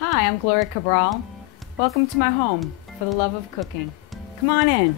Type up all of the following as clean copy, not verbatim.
Hi, I'm Gloria Cabral. Welcome to my home for the love of cooking. Come on in.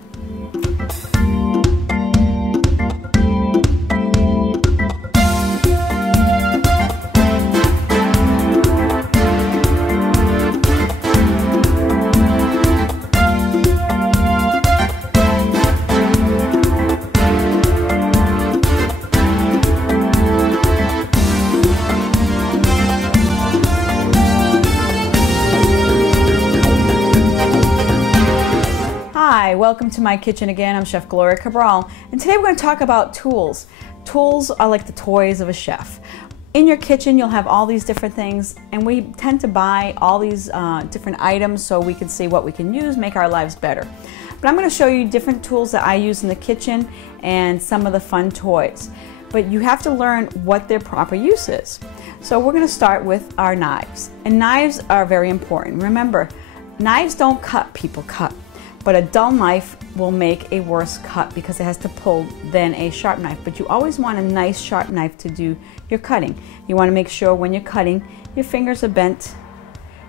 Hi, welcome to my kitchen again. I'm Chef Gloria Cabral, and today we're going to talk about tools. Tools are like the toys of a chef. In your kitchen you'll have all these different things, and we tend to buy all these different items so we can see what we can use, make our lives better. But I'm going to show you different tools that I use in the kitchen and some of the fun toys. But you have to learn what their proper use is. So we're going to start with our knives. And knives are very important. Remember, knives don't cut, people cut. But a dull knife will make a worse cut because it has to pull than a sharp knife. But you always want a nice sharp knife to do your cutting. You want to make sure when you're cutting, your fingers are bent.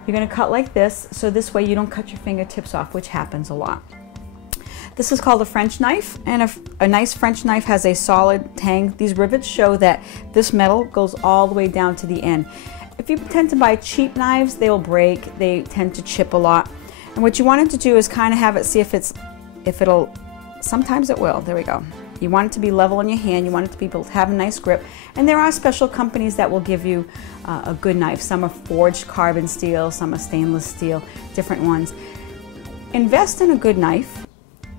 You're going to cut like this, so this way you don't cut your fingertips off, which happens a lot. This is called a French knife, and a nice French knife has a solid tang. These rivets show that this metal goes all the way down to the end. If you tend to buy cheap knives, they will break. They tend to chip a lot. And what you want it to do is kind of have it, see if it'll, sometimes it will, there we go. You want it to be level in your hand, you want it to be able to have a nice grip. And there are special companies that will give you a good knife. Some are forged carbon steel, some are stainless steel, different ones. Invest in a good knife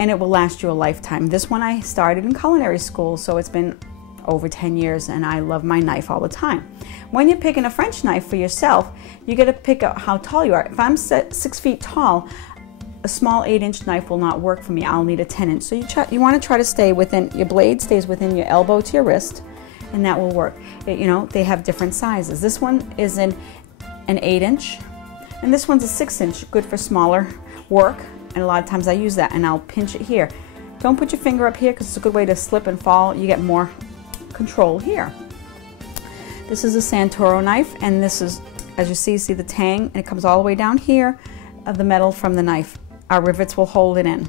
and it will last you a lifetime. This one I started in culinary school, so it's been over 10 years and I love my knife all the time. When you're picking a French knife for yourself, you got to pick out how tall you are. If I'm 6 feet tall, a small 8-inch knife will not work for me. I'll need a 10-inch. So you want to try to stay within, your blade stays within your elbow to your wrist, and that will work. You know, they have different sizes. This one is an 8-inch, and this one's a 6-inch, good for smaller work, and a lot of times I use that, and I'll pinch it here. Don't put your finger up here because it's a good way to slip and fall. You get more control here. This is a Santoro knife, and this is, as you see the tang, and it comes all the way down here of the metal from the knife. Our rivets will hold it in.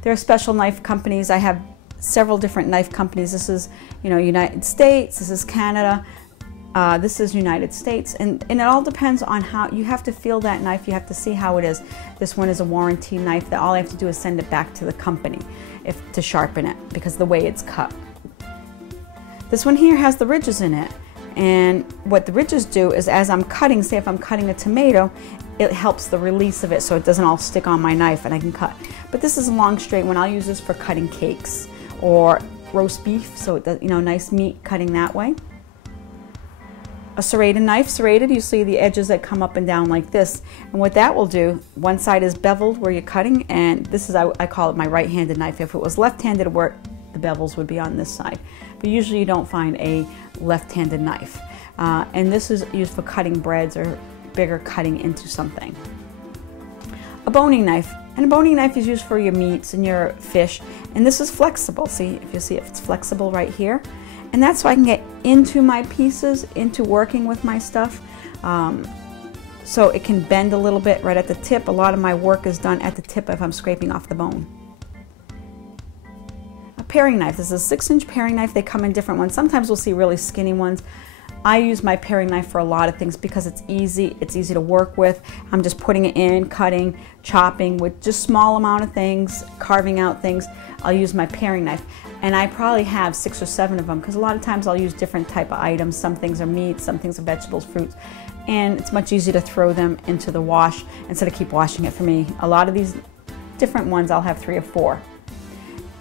There are special knife companies. I have several different knife companies. This is, United States, this is Canada, this is United States, and it all depends on how, you have to feel that knife, you have to see how it is. This one is a warranty knife that all I have to do is send it back to the company to sharpen it because of the way it's cut. This one here has the ridges in it, and what the ridges do is as I'm cutting, say if I'm cutting a tomato, it helps the release of it so it doesn't all stick on my knife and I can cut. But this is a long straight one. I'll use this for cutting cakes or roast beef, so it does, nice meat cutting that way. A serrated knife, serrated, you see the edges that come up and down like this, and what that will do, one side is beveled where you're cutting, and this is, I call it my right-handed knife. If it was left-handed work, the bevels would be on this side, but usually you don't find a left-handed knife. And this is used for cutting breads or bigger cutting into something. A boning knife, and a boning knife is used for your meats and your fish, and this is flexible. See, if you see it, it's flexible right here, and that's so I can get into my pieces, into working with my stuff. So it can bend a little bit right at the tip. A lot of my work is done at the tip if I'm scraping off the bone. Paring knife. This is a 6-inch paring knife. They come in different ones. Sometimes we'll see really skinny ones. I use my paring knife for a lot of things because it's easy to work with. I'm just putting it in, cutting, chopping with just small amount of things, carving out things. I'll use my paring knife, and I probably have 6 or 7 of them because a lot of times I'll use different type of items. Some things are meat, some things are vegetables, fruits, and it's much easier to throw them into the wash instead of keep washing it for me. A lot of these different ones I'll have 3 or 4.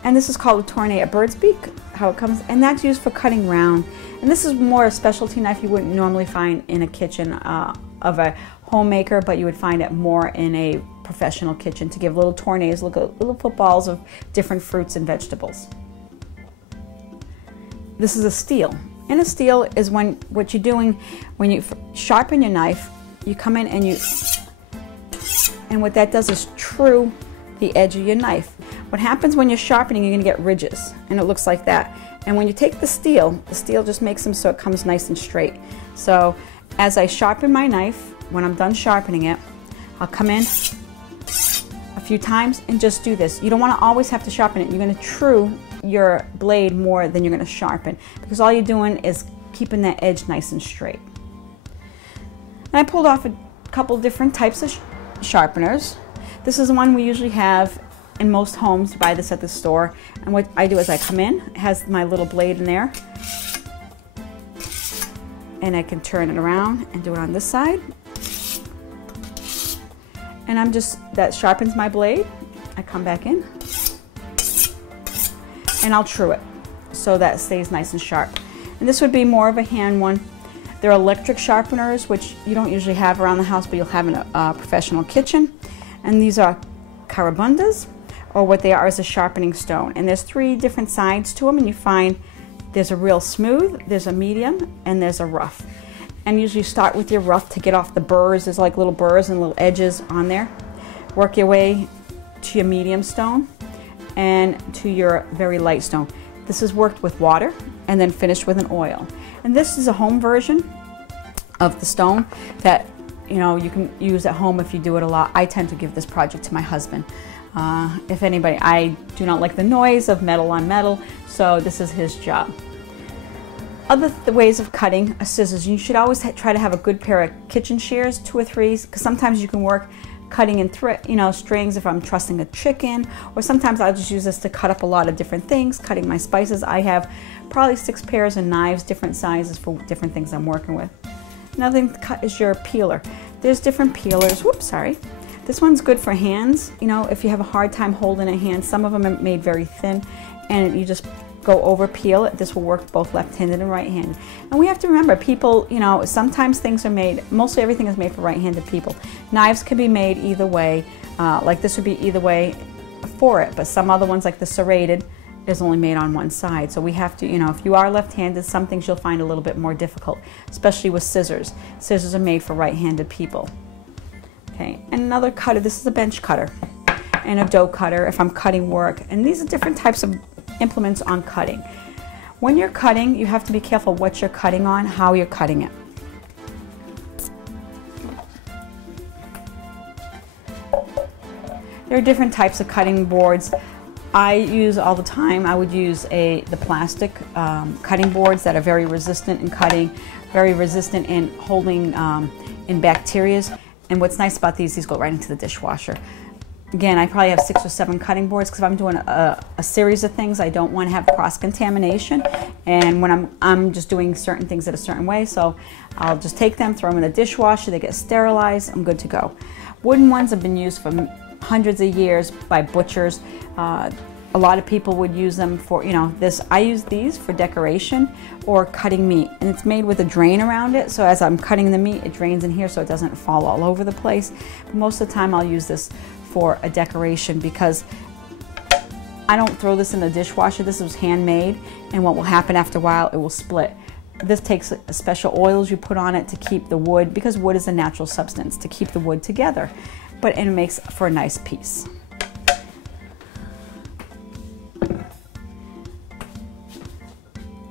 And this is called a tournée, a bird's beak, how it comes, and that's used for cutting round. And this is more a specialty knife you wouldn't normally find in a kitchen of a homemaker, but you would find it more in a professional kitchen to give little tournées, little footballs of different fruits and vegetables. This is a steel. And a steel is what you're doing when you sharpen your knife, you come in and what that does is true the edge of your knife. What happens when you're sharpening, you're going to get ridges, and it looks like that. And when you take the steel just makes them so it comes nice and straight. So as I sharpen my knife, when I'm done sharpening it, I'll come in a few times and just do this. You don't want to always have to sharpen it. You're going to true your blade more than you're going to sharpen, because all you're doing is keeping that edge nice and straight. And I pulled off a couple different types of sharpeners. This is the one we usually have in most homes. You buy this at the store, and what I do is I come in, it has my little blade in there, and I can turn it around and do it on this side, and that sharpens my blade. I come back in and I'll true it so that stays nice and sharp. And this would be more of a hand one. They're electric sharpeners, which you don't usually have around the house, but you'll have in a professional kitchen. And these are carabundas, or what they are is a sharpening stone. And there's 3 different sides to them, and you find there's a real smooth, there's a medium, and there's a rough. And usually start with your rough to get off the burrs. There's like little burrs and little edges on there. Work your way to your medium stone and to your very light stone. This is worked with water and then finished with an oil. And this is a home version of the stone that you can use at home if you do it a lot. I tend to give this project to my husband. If anybody, I do not like the noise of metal on metal, so this is his job. Other ways of cutting are scissors. You should always try to have a good pair of kitchen shears, 2 or 3, because sometimes you can work cutting in strings if I'm trussing a chicken, or sometimes I'll just use this to cut up a lot of different things, cutting my spices. I have probably 6 pairs of knives, different sizes for different things I'm working with. Another thing to cut is your peeler. There's different peelers. Whoops, sorry. This one's good for hands. If you have a hard time holding a hand, some of them are made very thin, and you just go over peel it. This will work both left-handed and right-handed. And we have to remember, people, sometimes things are made, mostly everything is made for right-handed people. Knives can be made either way, like this would be either way for it, but some other ones, like the serrated, is only made on one side. So we have to, if you are left-handed, some things you'll find a little bit more difficult, especially with scissors. Scissors are made for right-handed people. Okay, and another cutter, this is a bench cutter and a dough cutter if I'm cutting work. And these are different types of implements on cutting. When you're cutting, you have to be careful what you're cutting on, how you're cutting it. There are different types of cutting boards. I use all the time, I would use the plastic cutting boards that are very resistant in cutting, very resistant in holding in bacterias. And what's nice about these go right into the dishwasher. Again, I probably have 6 or 7 cutting boards, because if I'm doing a series of things, I don't want to have cross-contamination. And when I'm just doing certain things in a certain way, so I'll just take them, throw them in the dishwasher, they get sterilized, I'm good to go. Wooden ones have been used for hundreds of years by butchers. A lot of people would use them for, I use these for decoration or cutting meat. And it's made with a drain around it, so as I'm cutting the meat, it drains in here so it doesn't fall all over the place. But most of the time I'll use this for a decoration, because I don't throw this in the dishwasher. This was handmade, and what will happen after a while, it will split. This takes special oils you put on it to keep the wood, because wood is a natural substance, to keep the wood together. But it makes for a nice piece.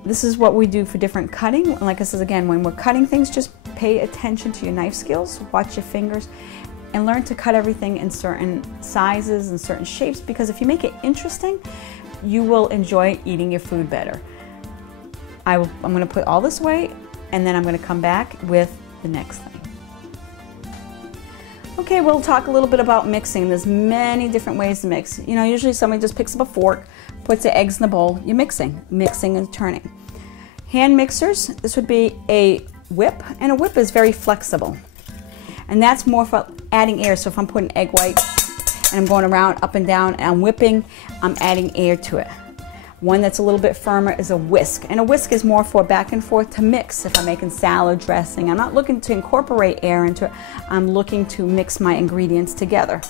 This is what we do for different cutting. Like I said, again, when we're cutting things, just pay attention to your knife skills, watch your fingers, and learn to cut everything in certain sizes and certain shapes, because if you make it interesting, you will enjoy eating your food better. I'm going to put all this away, and then I'm going to come back with the next thing. Okay, we'll talk a little bit about mixing. There's many different ways to mix. Usually somebody just picks up a fork, puts the eggs in the bowl. You're mixing and turning. Hand mixers, this would be a whip, and a whip is very flexible. And that's more for adding air. So if I'm putting egg whites and I'm going around up and down and I'm whipping, I'm adding air to it. One that's a little bit firmer is a whisk. And a whisk is more for back and forth to mix if I'm making salad dressing. I'm not looking to incorporate air into it. I'm looking to mix my ingredients together.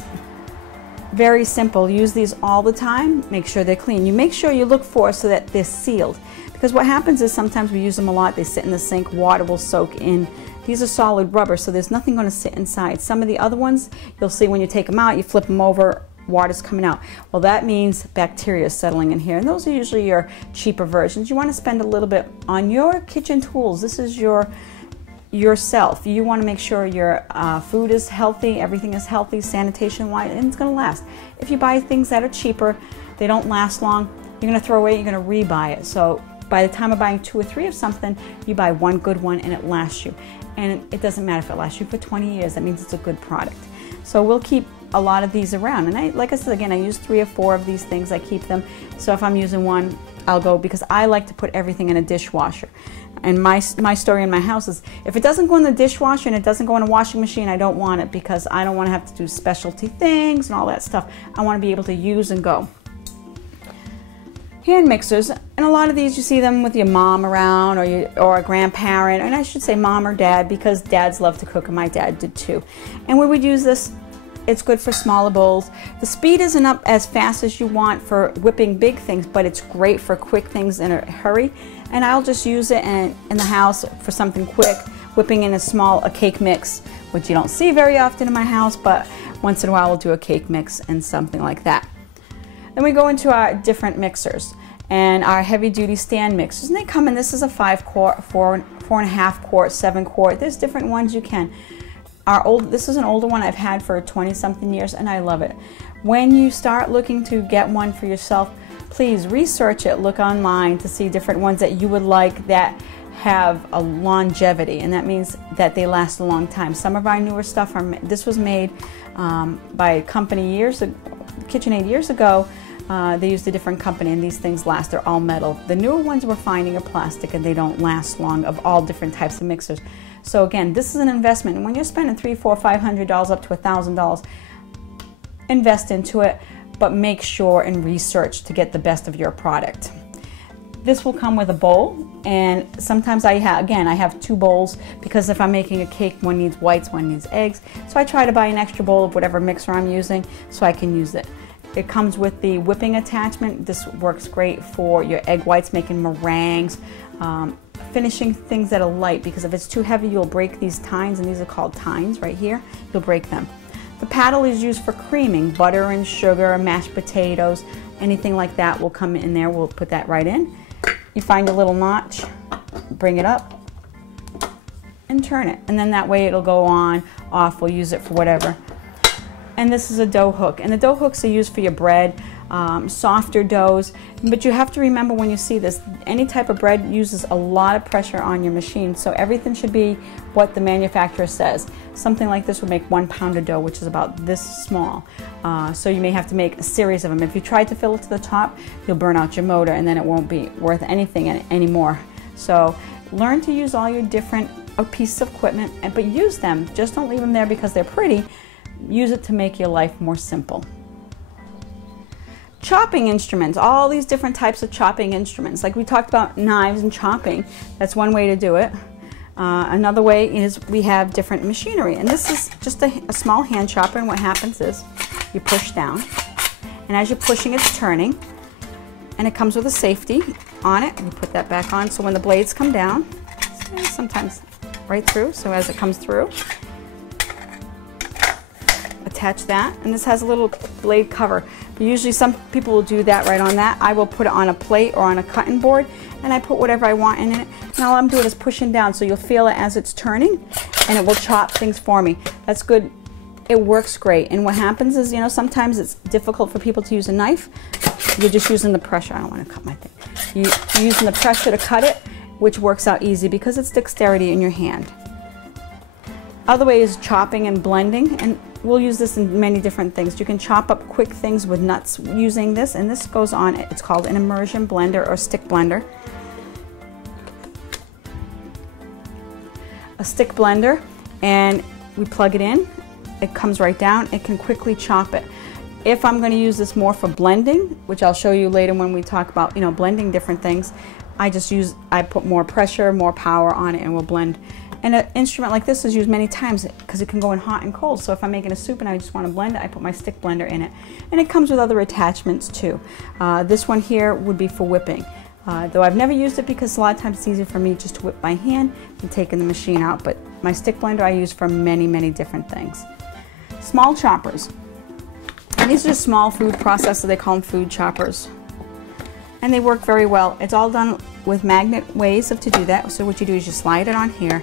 Very simple. Use these all the time. Make sure they're clean. You make sure you look for so that they're sealed. Because what happens is sometimes we use them a lot. They sit in the sink. Water will soak in. These are solid rubber, so there's nothing going to sit inside. Some of the other ones, you'll see when you take them out, you flip them over, water's coming out. Well, that means bacteria is settling in here, and those are usually your cheaper versions. You want to spend a little bit on your kitchen tools. This is your yourself. You want to make sure your food is healthy, everything is healthy, sanitation-wise, and it's going to last. If you buy things that are cheaper, they don't last long, you're going to throw away, you're going to rebuy it. So by the time of buying 2 or 3 of something, you buy one good one and it lasts you. And it doesn't matter if it lasts you for 20 years, that means it's a good product. So we'll keep a lot of these around. And like I said, again, I use 3 or 4 of these things, I keep them. So if I'm using one, I'll go, because I like to put everything in a dishwasher. And my story in my house is, if it doesn't go in the dishwasher and it doesn't go in a washing machine, I don't want it, because I don't want to have to do specialty things and all that stuff. I want to be able to use and go. Hand mixers, and a lot of these you see them with your mom around, or a grandparent, and I should say mom or dad, because dads love to cook, and my dad did too. And we would use this. It's good for smaller bowls. The speed isn't up as fast as you want for whipping big things, but it's great for quick things in a hurry. And I'll just use it in the house for something quick, whipping in a cake mix, which you don't see very often in my house, but once in a while we'll do a cake mix and something like that. Then we go into our different mixers and our heavy duty stand mixers. And they come in, this is a 5 quart, 4.5 quart, 7 quart. There's different ones you can. This is an older one I've had for 20 something years, and I love it. When you start looking to get one for yourself, please research it, look online to see different ones that you would like that have a longevity, and that means that they last a long time. Some of our newer stuff this was made by a company KitchenAid years ago. They used a different company, and these things last. They're all metal. The newer ones we're finding are plastic, and they don't last long, of all different types of mixers. So again, this is an investment, and when you're spending $300, $400, $500 up to $1,000, invest into it, but make sure and research to get the best of your product. This will come with a bowl, and sometimes I have 2 bowls, because if I'm making a cake, one needs whites, one needs eggs. So I try to buy an extra bowl of whatever mixer I'm using so I can use it. It comes with the whipping attachment. This works great for your egg whites, making meringues, finishing things that are light, because if it's too heavy, you'll break these tines, and these are called tines right here. You'll break them. The paddle is used for creaming, butter and sugar, mashed potatoes, anything like that will come in there. We'll put that right in. You find a little notch, bring it up, and turn it. And then that way it'll go on, off, we'll use it for whatever. And this is a dough hook. And the dough hooks are used for your bread, softer doughs. But you have to remember when you see this, any type of bread uses a lot of pressure on your machine. So everything should be what the manufacturer says. Something like this would make 1 pound of dough, which is about this small. So you may have to make a series of them. If you try to fill it to the top, you'll burn out your motor, and then it won't be worth anything anymore. So learn to use all your different pieces of equipment, but use them. Just don't leave them there because they're pretty. Use it to make your life more simple. Chopping instruments, all these different types of chopping instruments. Like we talked about knives and chopping, that's one way to do it. Another way is we have different machinery, and this is just a small hand chopper, and what happens is you push down, and as you're pushing it's turning, and it comes with a safety on it. You put that back on so when the blades come down, sometimes right through, so as it comes through, attach that, and this has a little blade cover. But usually some people will do that right on that. I will put it on a plate or on a cutting board, and I put whatever I want in it, and all I'm doing is pushing down, so you'll feel it as it's turning, and it will chop things for me. That's good. It works great. And what happens is, you know, sometimes it's difficult for people to use a knife. You're just using the pressure. I don't want to cut my thing. You're using the pressure to cut it, which works out easy because it's dexterity in your hand. Other way is chopping and blending, and we'll use this in many different things. You can chop up quick things with nuts using this, and this goes on, it's called an immersion blender or stick blender. A stick blender, and we plug it in, it comes right down, it can quickly chop it. If I'm going to use this more for blending, which I'll show you later when we talk about, you know, blending different things, I put more pressure, more power on it, and we'll blend. And an instrument like this is used many times because it can go in hot and cold. So if I'm making a soup and I just want to blend it, I put my stick blender in it. And it comes with other attachments too. This one here would be for whipping. Though I've never used it because a lot of times it's easier for me just to whip by hand and taking the machine out. But my stick blender I use for many, many different things. Small choppers. And these are just small food processors. They call them food choppers. And they work very well. It's all done with magnet ways to do that. So what you do is you slide it on here,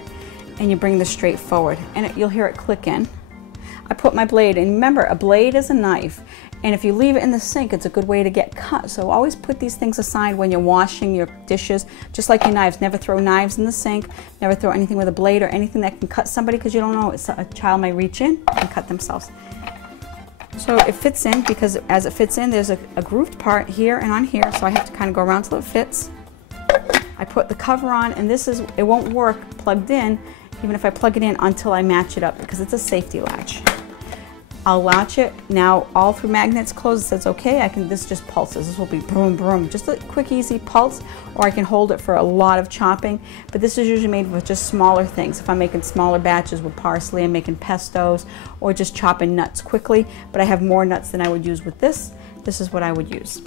and you bring this straight forward, and you'll hear it click in. I put my blade, and remember, a blade is a knife, and if you leave it in the sink, it's a good way to get cut. So always put these things aside when you're washing your dishes, just like your knives. Never throw knives in the sink, never throw anything with a blade or anything that can cut somebody, because you don't know, a child may reach in and cut themselves. So it fits in, because as it fits in, there's a grooved part here and on here, so I have to kind of go around till it fits. I put the cover on, and it won't work plugged in, even if I plug it in, until I match it up, because it's a safety latch. I'll latch it. Now all through magnets closed, it says okay, this just pulses. This will be boom, boom, just a quick, easy pulse, or I can hold it for a lot of chopping, but this is usually made with just smaller things. If I'm making smaller batches with parsley, I'm making pestos, or just chopping nuts quickly, but I have more nuts than I would use with this. This is what I would use.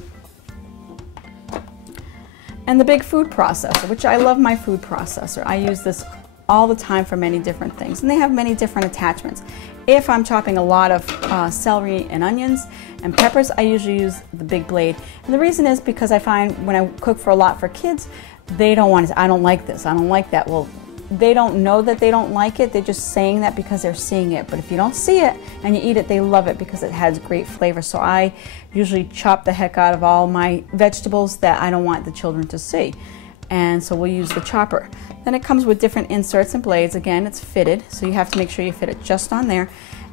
And the big food processor, which I love my food processor. I use this all the time for many different things, and they have many different attachments. If I'm chopping a lot of celery and onions and peppers, I usually use the big blade. And the reason is because I find when I cook for a lot for kids, they don't want to, I don't like this, I don't like that. Well, they don't know that they don't like it, they're just saying that because they're seeing it. But if you don't see it and you eat it, they love it because it has great flavor. So I usually chop the heck out of all my vegetables that I don't want the children to see. And so we'll use the chopper. Then it comes with different inserts and blades. Again, it's fitted, so you have to make sure you fit it just on there.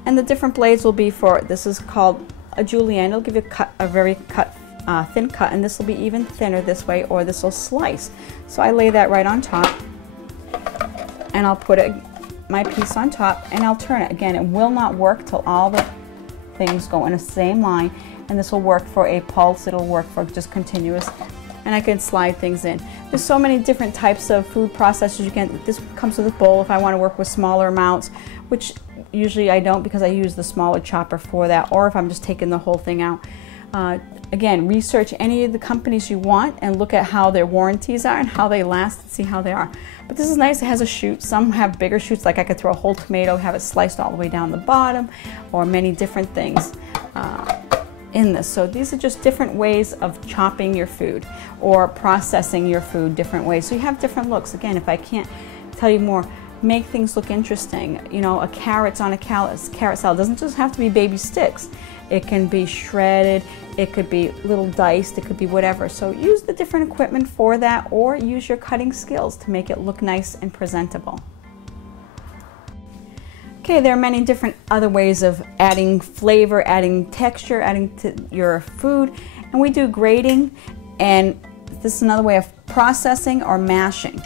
And the different blades will be for, this is called a julienne. It'll give you a very thin cut, and this will be even thinner this way, or this will slice. So I lay that right on top, and I'll put my piece on top, and I'll turn it. Again, it will not work till all the things go in the same line, and this will work for a pulse, it'll work for just continuous, and I can slide things in. There's so many different types of food processors you can. This comes with a bowl if I want to work with smaller amounts, which usually I don't, because I use the smaller chopper for that, or if I'm just taking the whole thing out. Again, research any of the companies you want and look at how their warranties are and how they last and see how they are. But this is nice, it has a chute. Some have bigger chutes, like I could throw a whole tomato, have it sliced all the way down the bottom, or many different things in this. So these are just different ways of chopping your food or processing your food different ways. So you have different looks. Again, if I can't tell you more, make things look interesting. You know, a carrot's on a carrot salad doesn't just have to be baby sticks. It can be shredded, it could be little diced, it could be whatever. So use the different equipment for that, or use your cutting skills to make it look nice and presentable. Okay, there are many different other ways of adding flavor, adding texture, adding to your food, and we do grating, and this is another way of processing or mashing.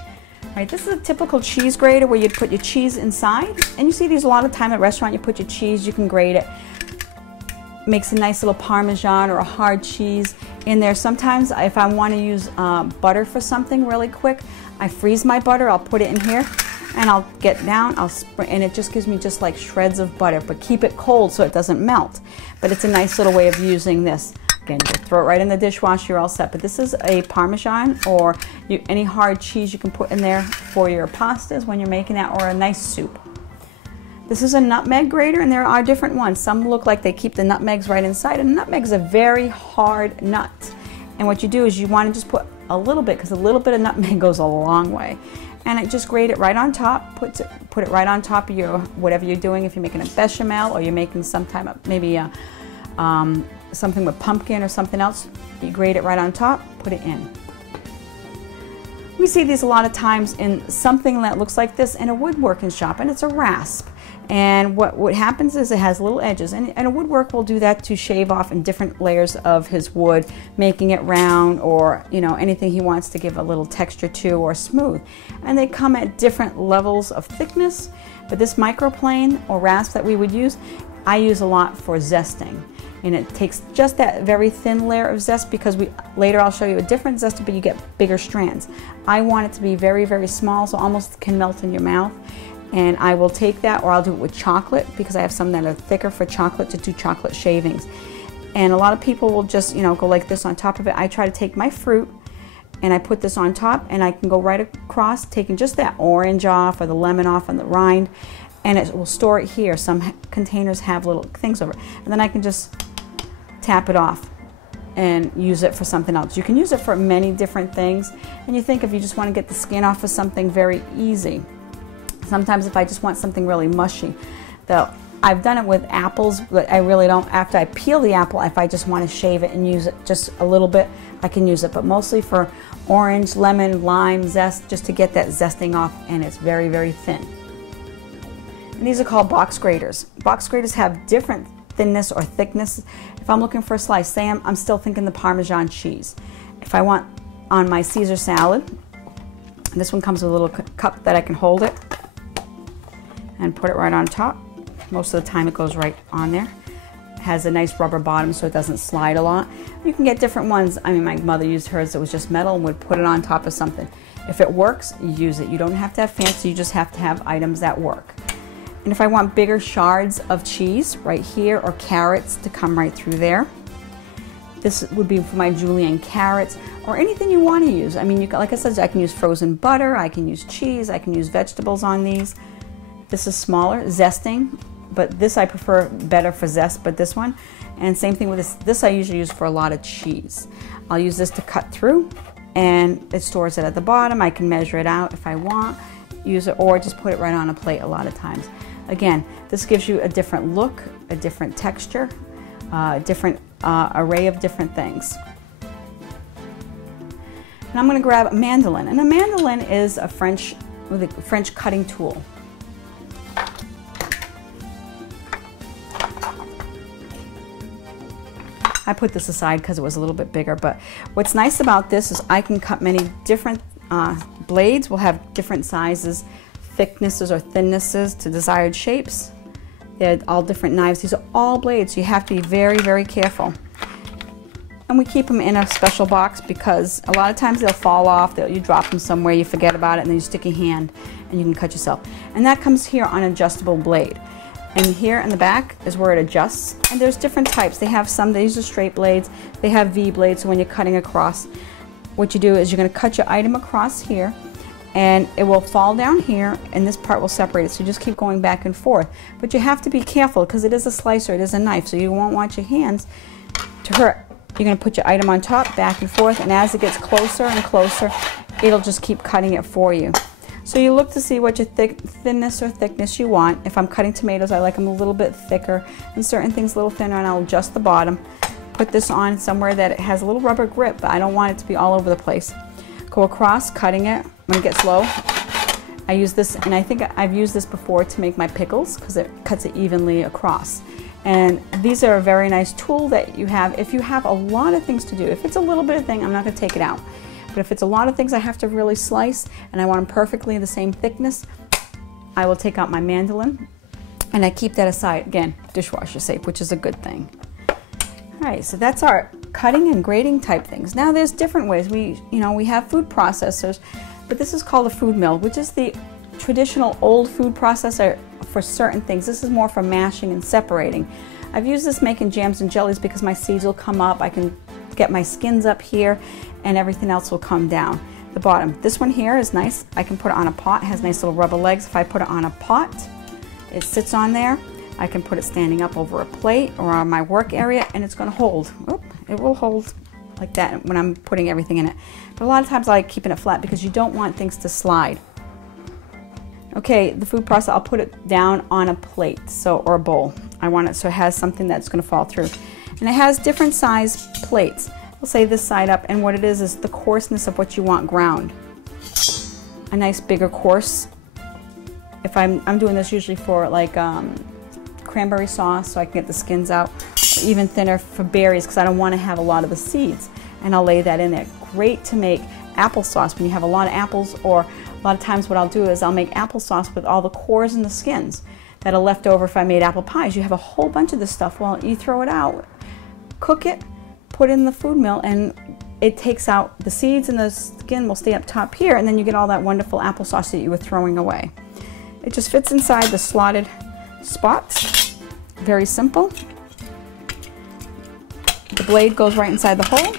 Right, this is a typical cheese grater where you'd put your cheese inside, and you see these a lot of time at restaurant. You put your cheese, you can grate it. Makes a nice little Parmesan or a hard cheese in there. Sometimes if I want to use butter for something really quick, I freeze my butter, I'll put it in here, and I'll get down, and it just gives me just like shreds of butter, but keep it cold so it doesn't melt. But it's a nice little way of using this. Again, just throw it right in the dishwasher, you're all set. But this is a Parmesan, or any hard cheese you can put in there for your pastas when you're making that, or a nice soup. This is a nutmeg grater, and there are different ones. Some look like they keep the nutmegs right inside, and nutmeg is a very hard nut. And what you do is you want to just put a little bit, because a little bit of nutmeg goes a long way. And I just grate it right on top, put it right on top of your, whatever you're doing. If you're making a bechamel, or you're making some type of, maybe something with pumpkin or something else, you grate it right on top, put it in. We see these a lot of times in something that looks like this in a woodworking shop, and it's a rasp. And what happens is it has little edges, and a woodwork will do that to shave off in different layers of his wood, making it round, or anything he wants to give a little texture to, or smooth. And they come at different levels of thickness, but this microplane or rasp that we would use, I use a lot for zesting. And it takes just that very thin layer of zest, because later I'll show you a different zester, but you get bigger strands. I want it to be very, very small, so almost can melt in your mouth. And I will take that, or I'll do it with chocolate, because I have some that are thicker for chocolate, to do chocolate shavings. And a lot of people will just, go like this on top of it. I try to take my fruit and I put this on top, and I can go right across, taking just that orange off or the lemon off on the rind, and it will store it here. Some containers have little things over it. And then I can just tap it off and use it for something else. You can use it for many different things. And you think if you just want to get the skin off of something, very easy. Sometimes if I just want something really mushy, I've done it with apples, but I really don't. After I peel the apple, if I just want to shave it and use it just a little bit, I can use it. But mostly for orange, lemon, lime zest, just to get that zesting off, and it's very, very thin. And these are called box graters. Box graters have different thinness or thickness. If I'm looking for a slice, say I'm still thinking the Parmesan cheese. If I want on my Caesar salad, this one comes with a little cup that I can hold it and put it right on top. Most of the time it goes right on there. It has a nice rubber bottom so it doesn't slide a lot. You can get different ones. I mean, my mother used hers that was just metal and would put it on top of something. If it works, use it. You don't have to have fancy, you just have to have items that work. And if I want bigger shards of cheese right here, or carrots to come right through there, this would be for my julienne carrots, or anything you want to use. I mean, like I said, I can use frozen butter, I can use cheese, I can use vegetables on these. This is smaller, zesting, but this I prefer better for zest, but this one. And same thing with this. This I usually use for a lot of cheese. I'll use this to cut through, and it stores it at the bottom. I can measure it out if I want, use it, or just put it right on a plate a lot of times. Again, this gives you a different look, a different texture, a different array of different things. And I'm going to grab a mandolin, and a mandolin is a French cutting tool. I put this aside because it was a little bit bigger, but what's nice about this is I can cut many different blades. Will have different sizes, thicknesses or thinnesses to desired shapes. They're all different knives. These are all blades, so you have to be very, very careful. And we keep them in a special box because a lot of times they'll fall off, you drop them somewhere, you forget about it, and then you stick your hand and you can cut yourself. And that comes here on an adjustable blade. And here in the back is where it adjusts. And there's different types. They have some, these are straight blades. They have V blades, so when you're cutting across, what you do is you're going to cut your item across here, and it will fall down here, and this part will separate it. So you just keep going back and forth. But you have to be careful because it is a slicer, it is a knife, so you won't want your hands to hurt. You're going to put your item on top, back and forth, and as it gets closer and closer, it'll just keep cutting it for you. So you look to see what your thinness or thickness you want. If I'm cutting tomatoes, I like them a little bit thicker, and certain things a little thinner, and I'll adjust the bottom. Put this on somewhere that it has a little rubber grip, but I don't want it to be all over the place. Go across, cutting it. When it gets low, I use this, and I think I've used this before to make my pickles because it cuts it evenly across. And these are a very nice tool that you have if you have a lot of things to do. If it's a little bit of thing, I'm not going to take it out. But if it's a lot of things I have to really slice and I want them perfectly the same thickness, I will take out my mandolin and I keep that aside. Again, dishwasher safe, which is a good thing. All right, so that's our cutting and grating type things. Now there's different ways. We have food processors, but this is called a food mill, which is the traditional old food processor for certain things. This is more for mashing and separating. I've used this making jams and jellies because my seeds will come up. I can get my skins up here and everything else will come down the bottom. This one here is nice. I can put it on a pot. It has nice little rubber legs. If I put it on a pot, it sits on there. I can put it standing up over a plate or on my work area, and it's going to hold. Oop, it will hold like that when I'm putting everything in it. But a lot of times I like keeping it flat because you don't want things to slide. Okay, the food processor, I'll put it down on a plate or a bowl. I want it so it has something that's going to fall through. And it has different size plates. We'll say this side up, and what it is the coarseness of what you want ground. A nice bigger coarse. If I'm doing this usually for like cranberry sauce, so I can get the skins out. Or even thinner for berries because I don't want to have a lot of the seeds. And I'll lay that in there. Great to make applesauce when you have a lot of apples, or a lot of times what I'll do is I'll make applesauce with all the cores and the skins that are left over if I made apple pies. You have a whole bunch of this stuff. Well, you throw it out, cook it, put it in the food mill, and it takes out the seeds, and the skin will stay up top here, and then you get all that wonderful applesauce that you were throwing away. It just fits inside the slotted spots. Very simple. The blade goes right inside the hole.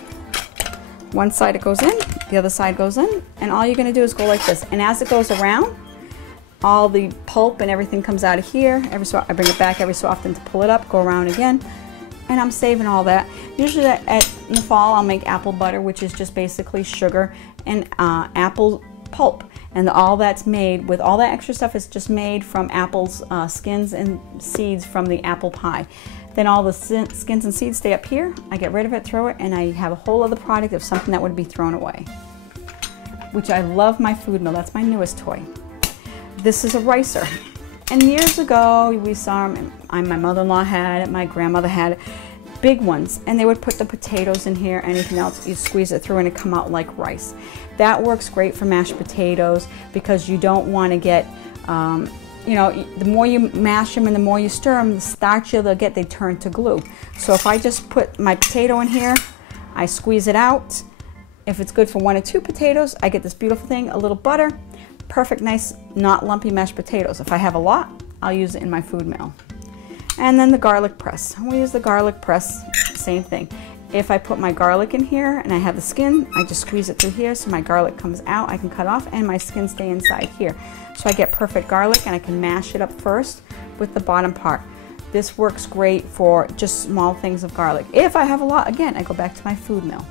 One side it goes in, the other side goes in, and all you're going to do is go like this. And as it goes around, all the pulp and everything comes out of here. I bring it back every so often to pull it up, go around again, and I'm saving all that. Usually in the fall I'll make apple butter, which is just basically sugar and apple pulp. And all that's made with all that extra stuff is just made from apples, skins and seeds from the apple pie. Then all the skins and seeds stay up here. I get rid of it, throw it, and I have a whole other product of something that would be thrown away. Which I love my food mill. That's my newest toy. This is a ricer. And years ago, we saw them, my mother-in-law had it, my grandmother had it, big ones. And they would put the potatoes in here, anything else, you squeeze it through and it come out like rice. That works great for mashed potatoes because you don't want to get, you know, the more you mash them and the more you stir them, the starchier they'll get, they turn to glue. So if I just put my potato in here, I squeeze it out. If it's good for 1 or 2 potatoes, I get this beautiful thing, a little butter, perfect, nice, not lumpy mashed potatoes. If I have a lot, I'll use it in my food mill. And then the garlic press. We use the garlic press, same thing. If I put my garlic in here and I have the skin, I just squeeze it through here so my garlic comes out, I can cut off, and my skin stay inside here. So I get perfect garlic and I can mash it up first with the bottom part. This works great for just small things of garlic. If I have a lot, again, I go back to my food mill.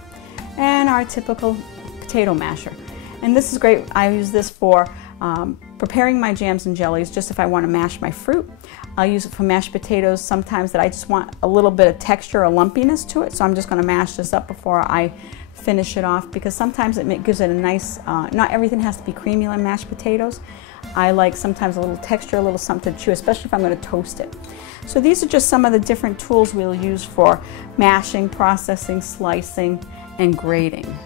And our typical potato masher. And this is great. I use this for preparing my jams and jellies, just if I want to mash my fruit. I'll use it for mashed potatoes sometimes that I just want a little bit of texture or lumpiness to it. So I'm just going to mash this up before I finish it off, because sometimes it gives it a nice, not everything has to be creamy like mashed potatoes. I like sometimes a little texture, a little something to chew, especially if I'm going to toast it. So these are just some of the different tools we'll use for mashing, processing, slicing, and grating.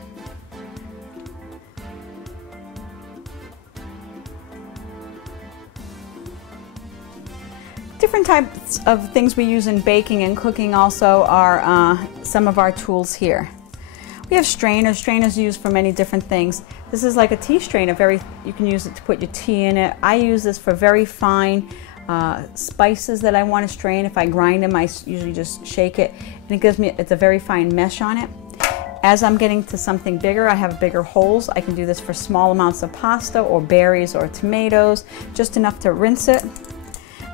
Different types of things we use in baking and cooking also are some of our tools here. We have strainers. Strainers used for many different things. This is like a tea strainer. You can use it to put your tea in it. I use this for very fine spices that I want to strain. If I grind them, I usually just shake it, and it gives me, it's a very fine mesh on it. As I'm getting to something bigger, I have bigger holes. I can do this for small amounts of pasta or berries or tomatoes, just enough to rinse it.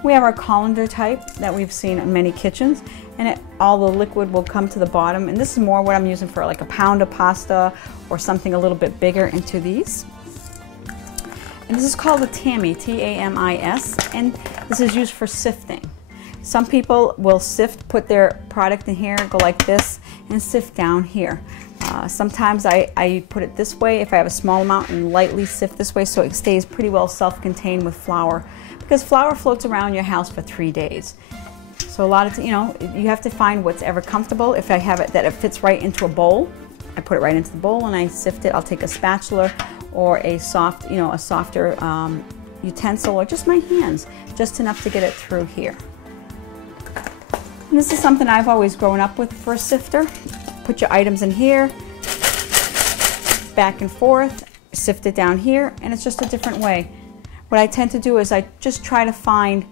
We have our colander type that we've seen in many kitchens, and all the liquid will come to the bottom. And this is more what I'm using for like a pound of pasta or something a little bit bigger into these. And this is called a Tamis, T-A-M-I-S, and this is used for sifting. Some people will sift, put their product in here, go like this, and sift down here. Sometimes I put it this way if I have a small amount and lightly sift this way so it stays pretty well self-contained with flour, because flour floats around your house for 3 days. So a lot of, you know, you have to find what's ever comfortable. If I have it that it fits right into a bowl, I put it right into the bowl and I sift it. I'll take a spatula or a soft, you know, a softer utensil, or just my hands, just enough to get it through here. And this is something I've always grown up with for a sifter. Put your items in here, back and forth, sift it down here, and it's just a different way. What I tend to do is I just try to find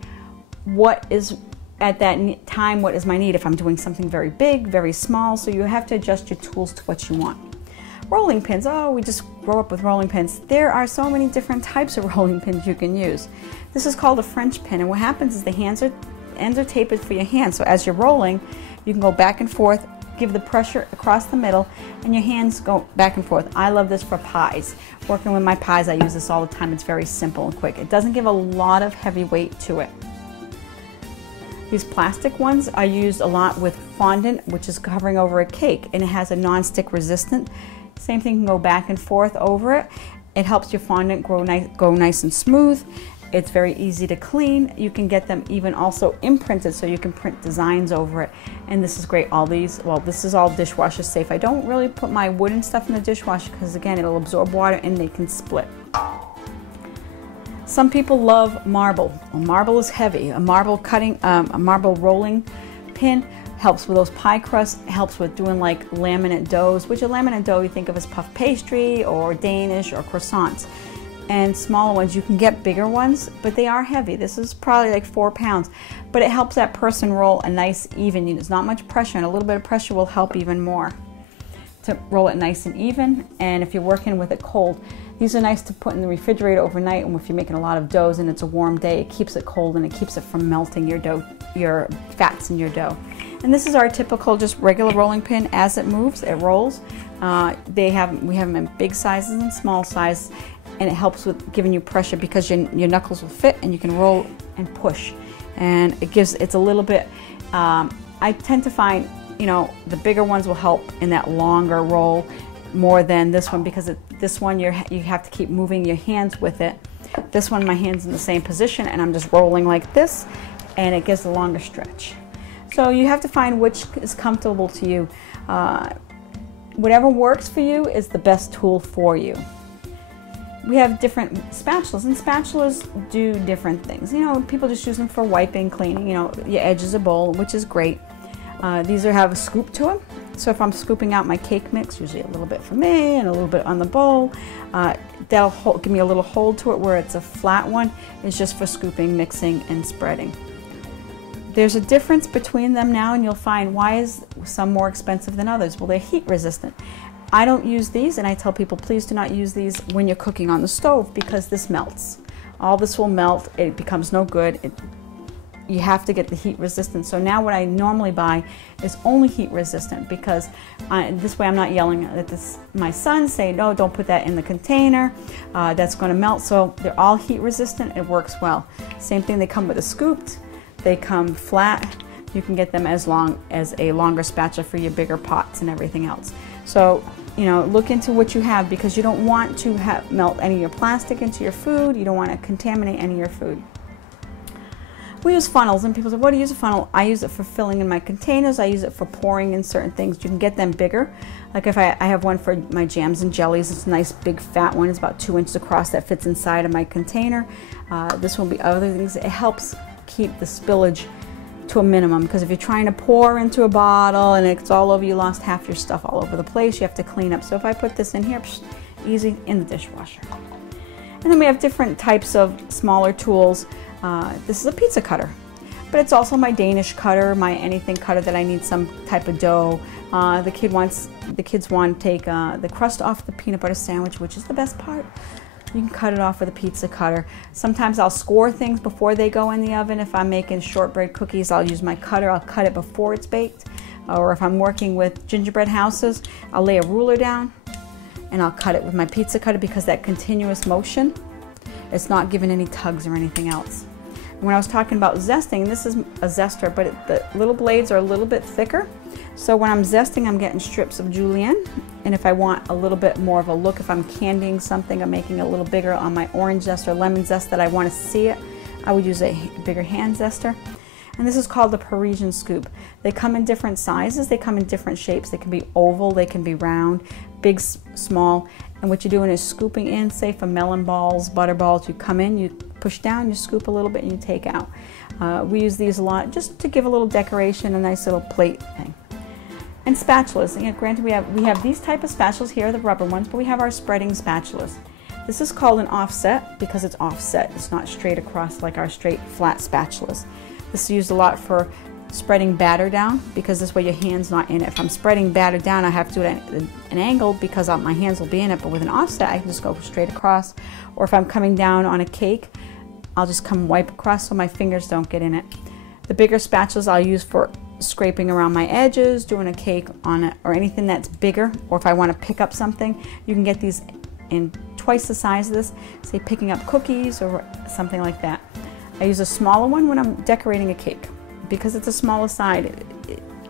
what is at that time, what is my need. If I'm doing something very big, very small, so you have to adjust your tools to what you want. Rolling pins, oh, we just grow up with rolling pins. There are so many different types of rolling pins you can use. This is called a French pin, and what happens is the ends are tapered for your hands, so as you're rolling, you can go back and forth, give the pressure across the middle, and your hands go back and forth. I love this for pies. Working with my pies, I use this all the time. It's very simple and quick. It doesn't give a lot of heavy weight to it. These plastic ones are used a lot with fondant, which is covering over a cake, and it has a non-stick resistant. Same thing, can go back and forth over it. It helps your fondant go nice and smooth. It's very easy to clean. You can get them even also imprinted, so you can print designs over it. And this is great. All these, well, this is all dishwasher safe. I don't really put my wooden stuff in the dishwasher because, again, it'll absorb water and they can split. Some people love marble. Well, marble is heavy. A marble cutting, a marble rolling pin helps with those pie crusts, helps with doing like laminate doughs, which a laminate dough you think of as puff pastry or Danish or croissants. And smaller ones, you can get bigger ones, but they are heavy. This is probably like 4 pounds, but it helps that person roll a nice even. There's not much pressure, and a little bit of pressure will help even more to roll it nice and even. And if you're working with it cold, these are nice to put in the refrigerator overnight. And if you're making a lot of doughs and it's a warm day, it keeps it cold and it keeps it from melting your dough, your fats in your dough. And this is our typical just regular rolling pin. As it moves, it rolls. We have them in big sizes and small sizes. and it helps with giving you pressure because your knuckles will fit and you can roll and push. And it's a little bit, I tend to find, you know, the bigger ones will help in that longer roll more than this one, because this one you have to keep moving your hands with it. This one, my hand's in the same position and I'm just rolling like this, and it gives a longer stretch. So you have to find which is comfortable to you. Whatever works for you is the best tool for you. We have different spatulas, and spatulas do different things. You know, people just use them for wiping, cleaning, you know, your edges of a bowl, which is great. These have a scoop to them. So if I'm scooping out my cake mix, usually a little bit for me and a little bit on the bowl, that'll give me a little hold to it. Where it's a flat one, it's just for scooping, mixing, and spreading. There's a difference between them now, and you'll find why is some more expensive than others. Well, they're heat resistant. I don't use these, and I tell people please do not use these when you're cooking on the stove, because this melts. All this will melt, it becomes no good. You have to get the heat resistant. So now what I normally buy is only heat resistant, because this way I'm not yelling at my son saying, no, don't put that in the container, that's going to melt. So they're all heat resistant, it works well. Same thing, they come with a scooped, they come flat. You can get them as long as a longer spatula for your bigger pots and everything else. So, you know, look into what you have, because you don't want to melt any of your plastic into your food. You don't want to contaminate any of your food. We use funnels, and people say, what do you use a funnel? I use it for filling in my containers. I use it for pouring in certain things. You can get them bigger. Like if I have one for my jams and jellies. It's a nice big fat one. It's about 2 inches across, that fits inside of my container. This will be other things. It helps keep the spillage to a minimum, because if you're trying to pour into a bottle and it's all over, you lost half your stuff all over the place. You have to clean up. So if I put this in here, easy in the dishwasher. And then we have different types of smaller tools. This is a pizza cutter, but it's also my Danish cutter, my anything cutter that I need some type of dough. The kids want to take the crust off the peanut butter sandwich, which is the best part. You can cut it off with a pizza cutter. Sometimes I'll score things before they go in the oven. If I'm making shortbread cookies, I'll use my cutter. I'll cut it before it's baked. Or if I'm working with gingerbread houses, I'll lay a ruler down and I'll cut it with my pizza cutter, because that continuous motion, it's not giving any tugs or anything else. When I was talking about zesting, this is a zester, but the little blades are a little bit thicker. So when I'm zesting, I'm getting strips of julienne. And if I want a little bit more of a look, if I'm candying something, I'm making it a little bigger on my orange zest or lemon zest that I want to see it, I would use a bigger hand zester. And this is called the Parisian scoop. They come in different sizes, they come in different shapes. They can be oval, they can be round, big, small. And what you're doing is scooping in, say for melon balls, butter balls, you come in, you push down, you scoop a little bit, and you take out. We use these a lot just to give a little decoration, a nice little plate thing. And spatulas. And granted, we have these type of spatulas here, the rubber ones, but we have our spreading spatulas. This is called an offset because it's offset. It's not straight across like our straight flat spatulas. This is used a lot for spreading batter down, because this way your hand's not in it. If I'm spreading batter down, I have to do it at an angle because my hands will be in it, but with an offset, I can just go straight across. Or if I'm coming down on a cake, I'll just come wipe across so my fingers don't get in it. The bigger spatulas I'll use for scraping around my edges, doing a cake on it, or anything that's bigger, or if I want to pick up something. You can get these in twice the size of this, say picking up cookies or something like that. I use a smaller one when I'm decorating a cake, because it's a smaller side.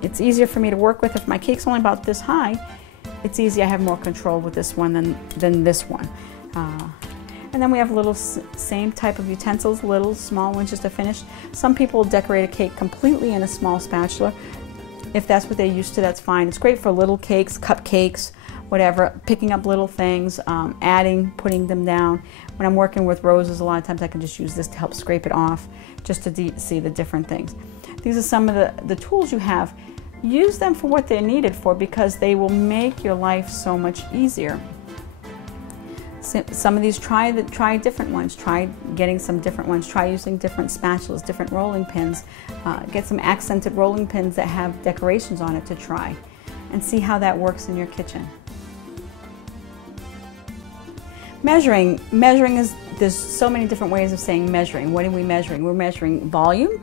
It's easier for me to work with. If my cake's only about this high, it's easy. I have more control with this one than this one. And then we have little same type of utensils, little small ones just to finish. Some people decorate a cake completely in a small spatula. If that's what they're used to, that's fine. It's great for little cakes, cupcakes, whatever, picking up little things, adding, putting them down. When I'm working with roses, a lot of times I can just use this to help scrape it off, just to see the different things. These are some of the tools you have. Use them for what they're needed for, because they will make your life so much easier. Some of these, try different ones. Try getting some different ones. Try using different spatulas, different rolling pins. Get some accented rolling pins that have decorations on it to try, and see how that works in your kitchen. Measuring is, there's so many different ways of saying measuring. What are we measuring? We're measuring volume,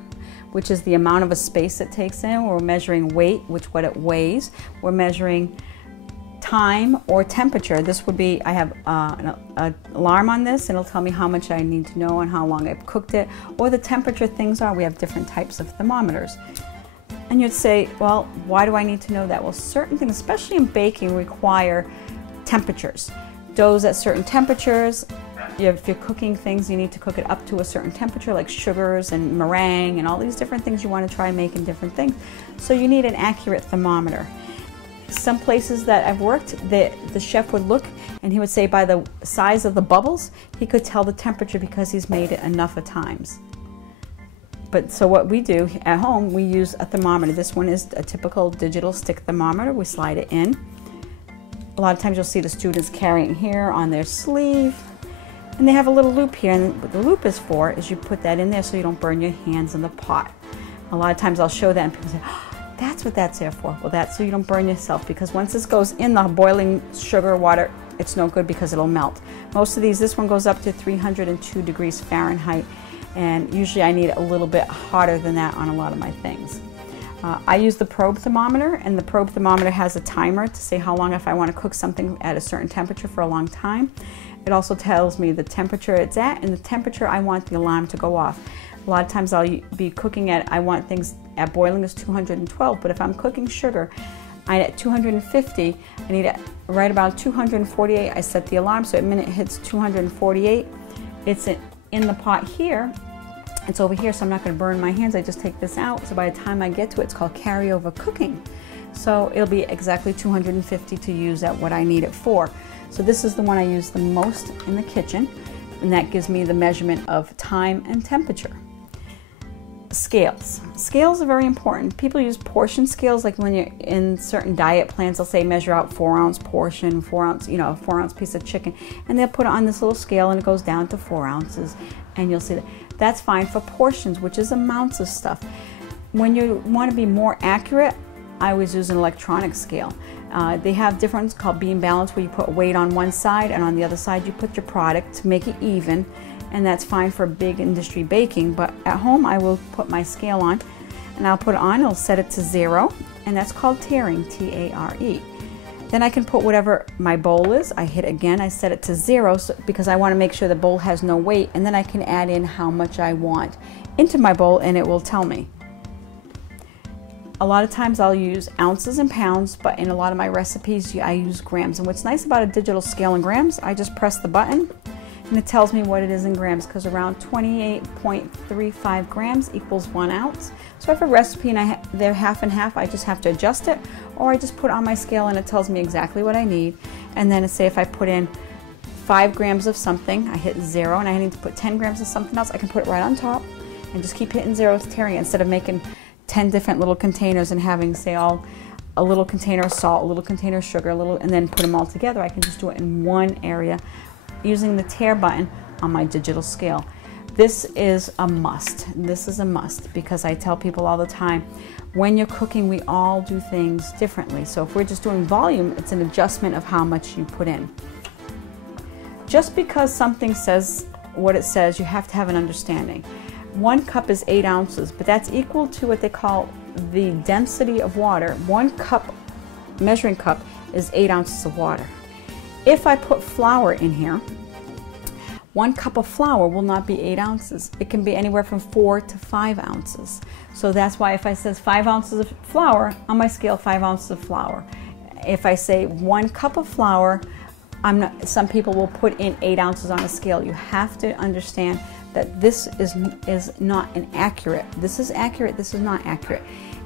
which is the amount of a space it takes in. We're measuring weight, what it weighs. We're measuring time or temperature. This would be, I have an alarm on this, and it'll tell me how much I need to know and how long I've cooked it, or the temperature things are. We have different types of thermometers. And you'd say, well, why do I need to know that? Well, certain things, especially in baking, require temperatures. Doughs at certain temperatures. If you're cooking things, you need to cook it up to a certain temperature, like sugars and meringue and all these different things you want to try making different things. So you need an accurate thermometer. Some places that I've worked, the chef would look and he would say by the size of the bubbles, he could tell the temperature because he's made it enough of times. But so what we do at home, we use a thermometer. This one is a typical digital stick thermometer. We slide it in. A lot of times you'll see the students carrying it here on their sleeve. And they have a little loop here, and what the loop is for is you put that in there so you don't burn your hands in the pot. A lot of times I'll show that and people say, oh, that's what that's there for. Well, that's so you don't burn yourself, because once this goes in the boiling sugar or water, it's no good because it'll melt. Most of these, this one goes up to 302 degrees Fahrenheit, and usually I need a little bit hotter than that on a lot of my things. I use the probe thermometer, and the probe thermometer has a timer to say how long, if I want to cook something at a certain temperature for a long time. It also tells me the temperature it's at and the temperature I want the alarm to go off. A lot of times I'll be cooking at, I want things at boiling is 212, but if I'm cooking sugar, at 250, I need it right about 248. I set the alarm, so at minute it hits 248. It's in the pot here. It's over here, so I'm not going to burn my hands. I just take this out, so by the time I get to it, it's called carryover cooking. So it'll be exactly 250 to use at what I need it for. So this is the one I use the most in the kitchen, and that gives me the measurement of time and temperature. Scales. Scales are very important. People use portion scales, like when you're in certain diet plans, they'll say measure out 4-ounce portion, 4-ounce, you know, a 4-ounce piece of chicken, and they'll put it on this little scale and it goes down to 4 ounces, and you'll see that. That's fine for portions, which is amounts of stuff. When you want to be more accurate, I always use an electronic scale. They have different ones called beam balance, where you put weight on one side and on the other side you put your product to make it even, and that's fine for big industry baking. But at home I will put my scale on, and I'll put it on, I'll set it to 0, and that's called taring, T-A-R-E. Then I can put whatever my bowl is. I hit again, I set it to 0 because I want to make sure the bowl has no weight, and then I can add in how much I want into my bowl and it will tell me. A lot of times I'll use ounces and pounds, but in a lot of my recipes I use grams. And what's nice about a digital scale in grams, I just press the button and it tells me what it is in grams, because around 28.35 grams equals 1 ounce. So if I have a recipe and they're half and half, I just have to adjust it, or I just put it on my scale and it tells me exactly what I need. And then say if I put in 5 grams of something, I hit 0, and I need to put 10 grams of something else, I can put it right on top and just keep hitting 0 to taring, instead of making 10 different little containers and having, say, a little container of salt, a little container of sugar, and then put them all together. I can just do it in one area using the tare button on my digital scale. This is a must. This is a must, because I tell people all the time, when you're cooking, we all do things differently. So if we're just doing volume, it's an adjustment of how much you put in. Just because something says what it says, you have to have an understanding. 1 cup is 8 ounces, but that's equal to what they call the density of water. 1 cup, measuring cup, is 8 ounces of water. If I put flour in here, 1 cup of flour will not be 8 ounces. It can be anywhere from 4 to 5 ounces. So that's why if I says 5 ounces of flour, on my scale 5 ounces of flour. If I say 1 cup of flour, some people will put in 8 ounces on a scale. You have to understand that this is not an accurate. This is accurate, this is not accurate.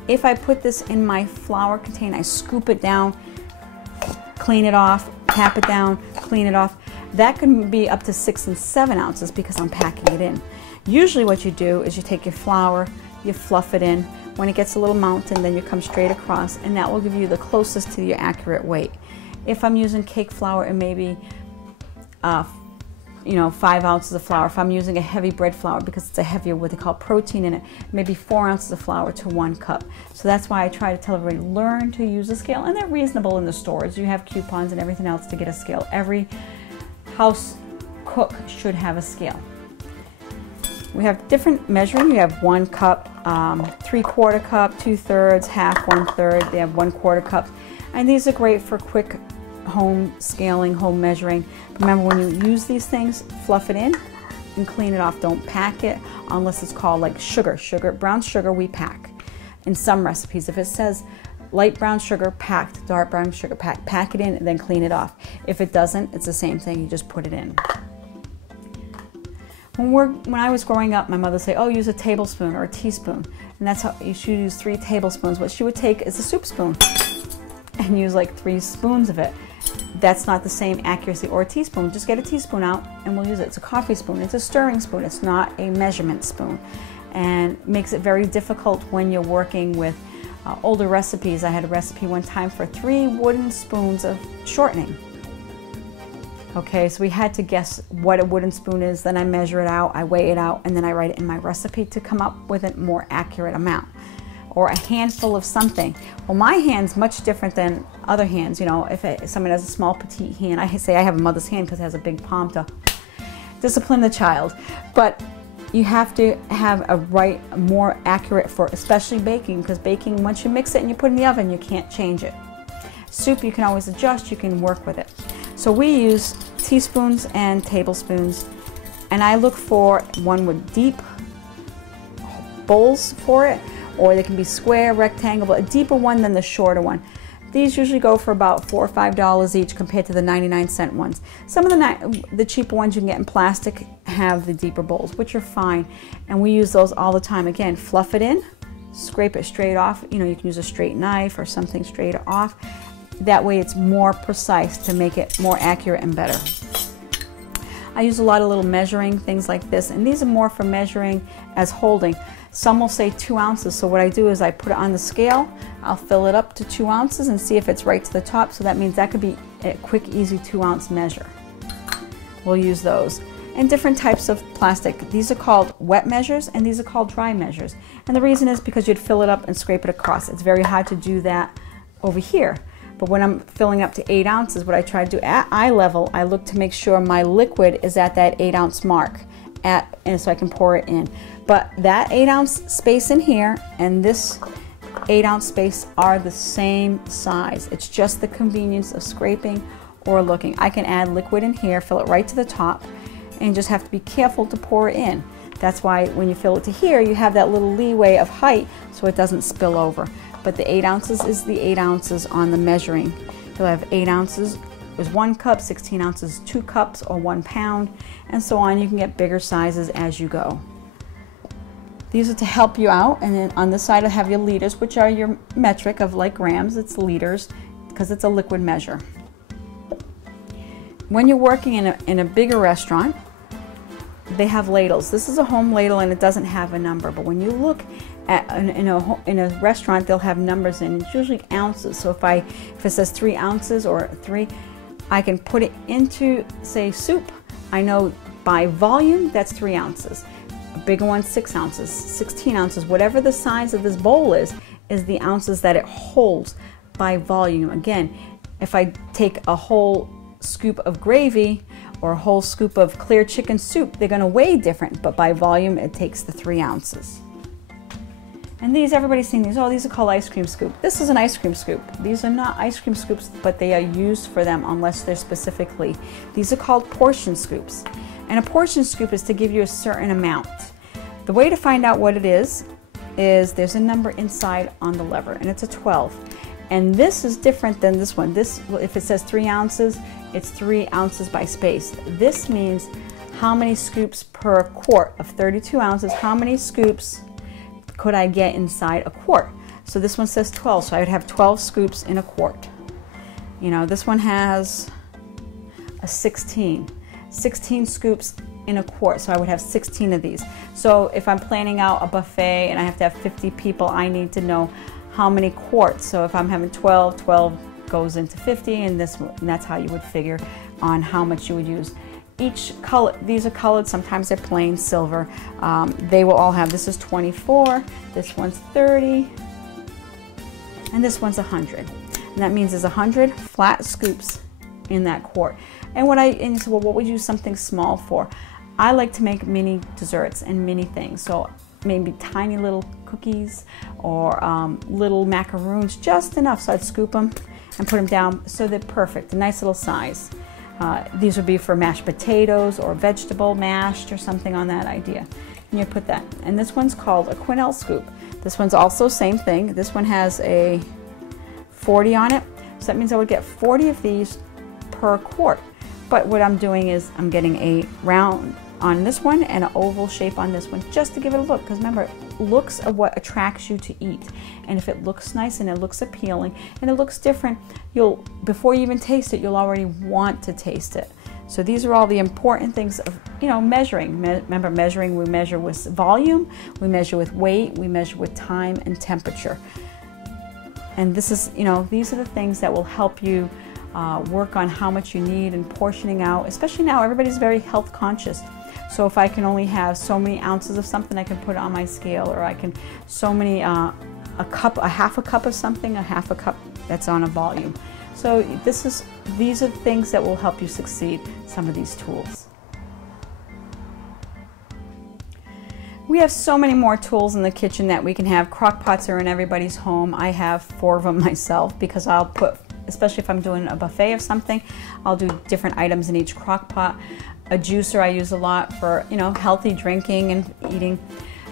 If I put this in my flour container, I scoop it down, clean it off, tap it down, clean it off. That can be up to 6 and 7 ounces because I'm packing it in. Usually what you do is you take your flour, you fluff it in. When it gets a little mountain, then you come straight across, and that will give you the closest to your accurate weight. If I'm using cake flour, it may be 5 ounces of flour. If I'm using a heavy bread flour, because it's a heavier, what they call protein in it, maybe 4 ounces of flour to 1 cup. So that's why I try to tell everybody, learn to use a scale, and they're reasonable in the stores. You have coupons and everything else to get a scale. Every house cook should have a scale. We have different measuring. You have 1 cup, 3/4 cup, 2/3, half, 1/3. They have 1/4 cups, and these are great for quick home scaling, home measuring. Remember, when you use these things, fluff it in and clean it off. Don't pack it unless it's called like sugar. Brown sugar we pack in some recipes. If it says light brown sugar packed, dark brown sugar packed, pack it in and then clean it off. If it doesn't, it's the same thing, you just put it in. When I was growing up, my mother would say, oh, use a tablespoon or a teaspoon. And that's how you should use 3 tablespoons. What she would take is a soup spoon and use like 3 spoons of it. That's not the same accuracy, or a teaspoon. Just get a teaspoon out and we'll use it. It's a coffee spoon. It's a stirring spoon. It's not a measurement spoon. And makes it very difficult when you're working with older recipes. I had a recipe one time for 3 wooden spoons of shortening. Okay, so we had to guess what a wooden spoon is, then I measure it out, I weigh it out, and then I write it in my recipe to come up with a more accurate amount. Or a handful of something. Well, my hand's much different than other hands. You know, if someone has a small petite hand, I say I have a mother's hand because it has a big palm to discipline the child. But you have to have a more accurate for especially baking, because baking, once you mix it and you put it in the oven, you can't change it. Soup, you can always adjust, you can work with it. So we use teaspoons and tablespoons, and I look for one with deep bowls for it, or they can be square, rectangle, but a deeper one than the shorter one. These usually go for about $4 or $5 each compared to the 99-cent ones. Some of the cheaper ones you can get in plastic have the deeper bowls, which are fine, and we use those all the time. Again, fluff it in, scrape it straight off. You know, you can use a straight knife or something straight off. That way it's more precise to make it more accurate and better. I use a lot of little measuring things like this, and these are more for measuring as holding. Some will say 2 ounces, so what I do is I put it on the scale, I'll fill it up to 2 ounces and see if it's right to the top, so that means that could be a quick, easy 2-ounce measure. We'll use those. And different types of plastic. These are called wet measures and these are called dry measures. And the reason is because you'd fill it up and scrape it across. It's very hard to do that over here. But when I'm filling up to 8 ounces, what I try to do at eye level, I look to make sure my liquid is at that 8-ounce mark, and so I can pour it in. But that 8-ounce space in here and this 8-ounce space are the same size. It's just the convenience of scraping or looking. I can add liquid in here, fill it right to the top, and you just have to be careful to pour it in. That's why when you fill it to here, you have that little leeway of height so it doesn't spill over. But the 8 ounces is the 8 ounces on the measuring. You'll have 8 ounces is 1 cup, 16 ounces 2 cups or 1 pound, and so on. You can get bigger sizes as you go. These are to help you out, and then on this side I have your liters, which are your metric of like grams. It's liters because it's a liquid measure. When you're working in a bigger restaurant, they have ladles. This is a home ladle and it doesn't have a number, but when you look at in a restaurant, they'll have numbers in. It's usually ounces. So if it says 3 ounces or 3, I can put it into, say, soup. I know by volume that's 3 ounces. A bigger one, 6 ounces, 16 ounces, whatever the size of this bowl is the ounces that it holds by volume. Again, if I take a whole scoop of gravy or a whole scoop of clear chicken soup, they're going to weigh different, but by volume it takes the 3 ounces. And these, everybody's seen these. Oh, these are called ice cream scoop. This is an ice cream scoop. These are not ice cream scoops, but they are used for them unless they're specifically. These are called portion scoops. And a portion scoop is to give you a certain amount. The way to find out what it is there's a number inside on the lever, and it's a 12. And this is different than this one. This, if it says 3 ounces, it's 3 ounces by space. This means how many scoops per quart of 32 ounces, how many scoops could I get inside a quart. So this one says 12, so I would have 12 scoops in a quart. You know, this one has a 16 scoops in a quart, so I would have 16 of these. So if I'm planning out a buffet and I have to have 50 people, I need to know how many quarts. So if I'm having 12 goes into 50, and that's how you would figure on how much you would use. Each color, these are colored, sometimes they're plain silver. They will all have, this is 24, this one's 30, and this one's 100. And that means there's 100 flat scoops in that quart. And you say, well, what would you use something small for? I like to make mini desserts and mini things. So maybe tiny little cookies or little macaroons, just enough. So I'd scoop them and put them down so they're perfect, a nice little size. These would be for mashed potatoes or vegetable mashed or something on that idea. And you put that. And this one's called a quenelle scoop. This one's also same thing. This one has a 40 on it. So that means I would get 40 of these per quart. But what I'm doing is I'm getting a round on this one and an oval shape on this one just to give it a look. Because remember, looks are what attracts you to eat. And if it looks nice and it looks appealing and it looks different, before you even taste it, you'll already want to taste it. So these are all the important things of, measuring. Remember, measuring, we measure with volume, we measure with weight, we measure with time and temperature. And this is, these are the things that will help you work on how much you need and portioning out. Especially now, everybody's very health conscious. So if I can only have so many ounces of something, I can put it on my scale, or I can a half a cup of something, a half a cup that's on a volume. So these are things that will help you succeed, some of these tools. We have so many more tools in the kitchen that we can have. Crock pots are in everybody's home. I have 4 of them myself because I'll put, especially if I'm doing a buffet of something, I'll do different items in each crock pot. A juicer I use a lot for, healthy drinking and eating.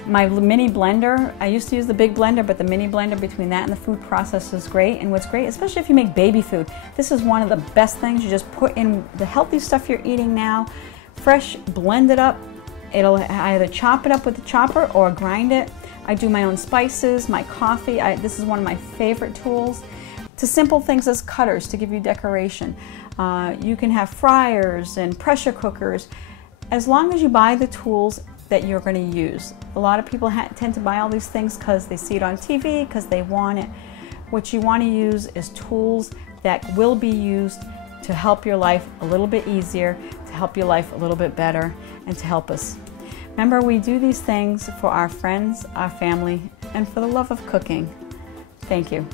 My mini blender, I used to use the big blender, but the mini blender between that and the food processor is great. And what's great, especially if you make baby food, this is one of the best things. You just put in the healthy stuff you're eating now, fresh, blend it up. It'll either chop it up with the chopper or grind it. I do my own spices, my coffee. This is one of my favorite tools. To simple things as cutters to give you decoration. You can have fryers and pressure cookers. As long as you buy the tools that you're going to use. A lot of people tend to buy all these things because they see it on TV, because they want it. What you want to use is tools that will be used to help your life a little bit easier, to help your life a little bit better, and to help us. Remember, we do these things for our friends, our family, and for the love of cooking. Thank you.